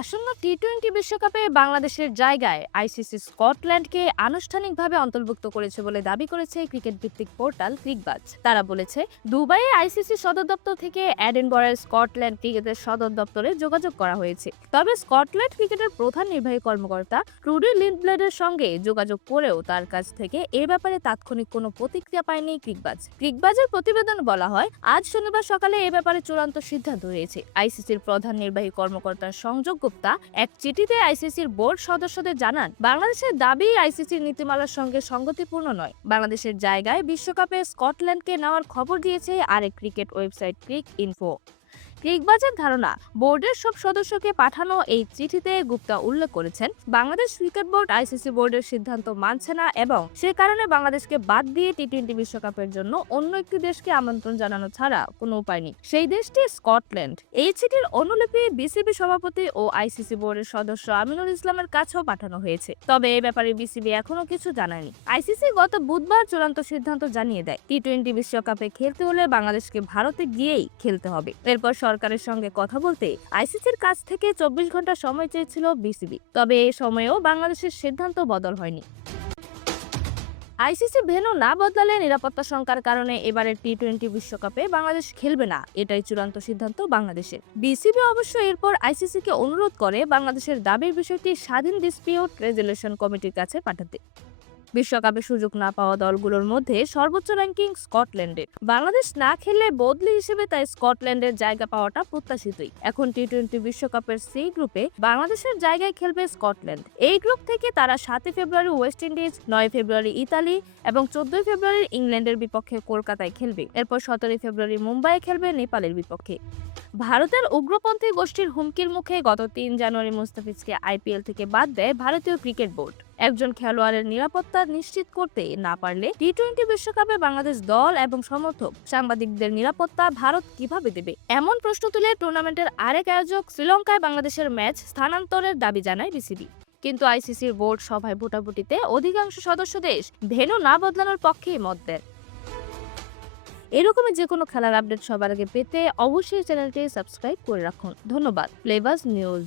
আসন্ন টি-20 বিশ্বকাপে বাংলাদেশের জায়গায় আইসিসি স্কটল্যান্ডকে আনুষ্ঠানিকভাবে অন্তর্ভুক্ত করেছে বলে দাবি করেছে ক্রিকেট ভিত্তিক পোর্টাল ক্রিকবাজ। তারা বলেছে, দুবাইয়ে আইসিসি সদর দপ্তর থেকে এডিনবরার স্কটল্যান্ড ক্রিকেটের সদর দপ্তরে যোগাযোগ করা হয়েছে। তবে স্কটল্যান্ড ক্রিকেটের প্রধান নির্বাহী কর্মকর্তা ট্রুডি লিন্ডব্লেডের সঙ্গে যোগাযোগ করেও তার কাছ থেকে এ ব্যাপারে তাৎক্ষণিক কোনো প্রতিক্রিয়া পায়নি ক্রিকবাজ। ক্রিকবাজের প্রতিবেদনে বলা হয়, আজ শনিবার সকালে এ ব্যাপারে চূড়ান্ত সিদ্ধান্ত হয়েছে। আইসিসির প্রধান নির্বাহী কর্মকর্তার সংযোগ গুপ্তা এক চিঠিতে আইসিসির বোর্ড সদস্যদের জানান, বাংলাদেশের দাবি আইসিসির নীতিমালার সঙ্গে সঙ্গতিপূর্ণ নয়। বাংলাদেশের জায়গায় বিশ্বকাপে স্কটল্যান্ডকে নেওয়ার খবর দিয়েছে আরেক ক্রিকেট ওয়েবসাইট ক্রিক ইনফো। ক্রিকবাজের ধারণা, বোর্ডের সব সদস্যকে পাঠানো এই চিঠিতে গুপ্তা উল্লেখ করেছেন, বাংলাদেশ ক্রিকেট বোর্ড আইসিসি বোর্ডের সিদ্ধান্ত মানছে না এবং সে কারণে বাংলাদেশকে বাদ দিয়ে টি-20 বিশ্বকাপের জন্য অন্য একটি দেশকে আমন্ত্রণ জানানো ছাড়া কোনো উপায় নেই। সেই দেশটি স্কটল্যান্ড। এই চিঠির অনুলিপি বিসিবি সভাপতি ও আইসিসি বোর্ডের সদস্য আমিনুল ইসলামের কাছেও পাঠানো হয়েছে। তবে এ ব্যাপারে বিসিবি এখনো কিছু জানায়নি। আইসিসি গত বুধবার চূড়ান্ত সিদ্ধান্ত জানিয়ে দেয়, টি-20 বিশ্বকাপে খেলতে হলে বাংলাদেশকে ভারতে গিয়েই খেলতে হবে। এরপর সরকারের সঙ্গে কথা বলতে আইসিসির কাছ থেকে 24 ঘন্টা সময় চেয়েছিল বিসিবি। তবে এই সময়েও বাংলাদেশের সিদ্ধান্ত বদল হয়নি। আইসিসি ভেন্যু না বদলালে নিরাপত্তা শঙ্কার কারণে এবারের টি-20 বিশ্বকাপে বাংলাদেশ খেলবে না, এটাই চূড়ান্ত সিদ্ধান্ত বাংলাদেশের। বিসিবি অবশ্য এরপর আইসিসিকে অনুরোধ করে বাংলাদেশের দাবির বিষয়টি স্বাধীন ডিসপিউট রেজুলেশন কমিটির কাছে পাঠাতে। বিশ্বকাপে সুযোগ না পাওয়া দলগুলোর মধ্যে সর্বোচ্চ র্যাঙ্কিং স্কটল্যান্ডের। বাংলাদেশ না খেললে বদলি হিসেবে তাই স্কটল্যান্ডের জায়গা পাওয়াটা প্রত্যাশিতই। এখন টি-20 বিশ্বকাপের সি গ্রুপে বাংলাদেশের জায়গায় খেলবে স্কটল্যান্ড। এই গ্রুপ থেকে তারা 7 ফেব্রুয়ারি ওয়েস্ট ইন্ডিজ, 9 ফেব্রুয়ারি ইতালি এবং 14 ফেব্রুয়ারি ইংল্যান্ডের বিপক্ষে কলকাতায় খেলবে। এরপর 17 ফেব্রুয়ারি মুম্বাইয়ে খেলবে নেপালের বিপক্ষে। ভারতের উগ্রপন্থী গোষ্ঠীর হুমকির মুখে গত 3 জানুয়ারি মুস্তাফিজকে আইপিএল থেকে বাদ দেয় ভারতীয় ক্রিকেট বোর্ড। একজন খেলোয়াড়ের নিরাপত্তা নিশ্চিত করতে না পারলে টি-20 বিশ্বকাপে বাংলাদেশ দল এবং সমর্থক সাংবাদিকদের নিরাপত্তা ভারত কিভাবে দেবে, এমন প্রশ্ন তুলে টুর্নামেন্টের আরেক আয়োজক শ্রীলঙ্কায় বাংলাদেশের ম্যাচ স্থানান্তরের দাবি জানায় বিসিবি। কিন্তু আইসিসির বোর্ড সভায় ভোটাভুটিতে অধিকাংশ সদস্য দেশ ভেন্যু না বদলানোর পক্ষেই মত দেন। এরকমই যে কোনো খেলার আপডেট সবার আগে পেতে অবশ্যই চ্যানেলটি সাবস্ক্রাইব করে রাখুন। ধন্যবাদ। Flavours news.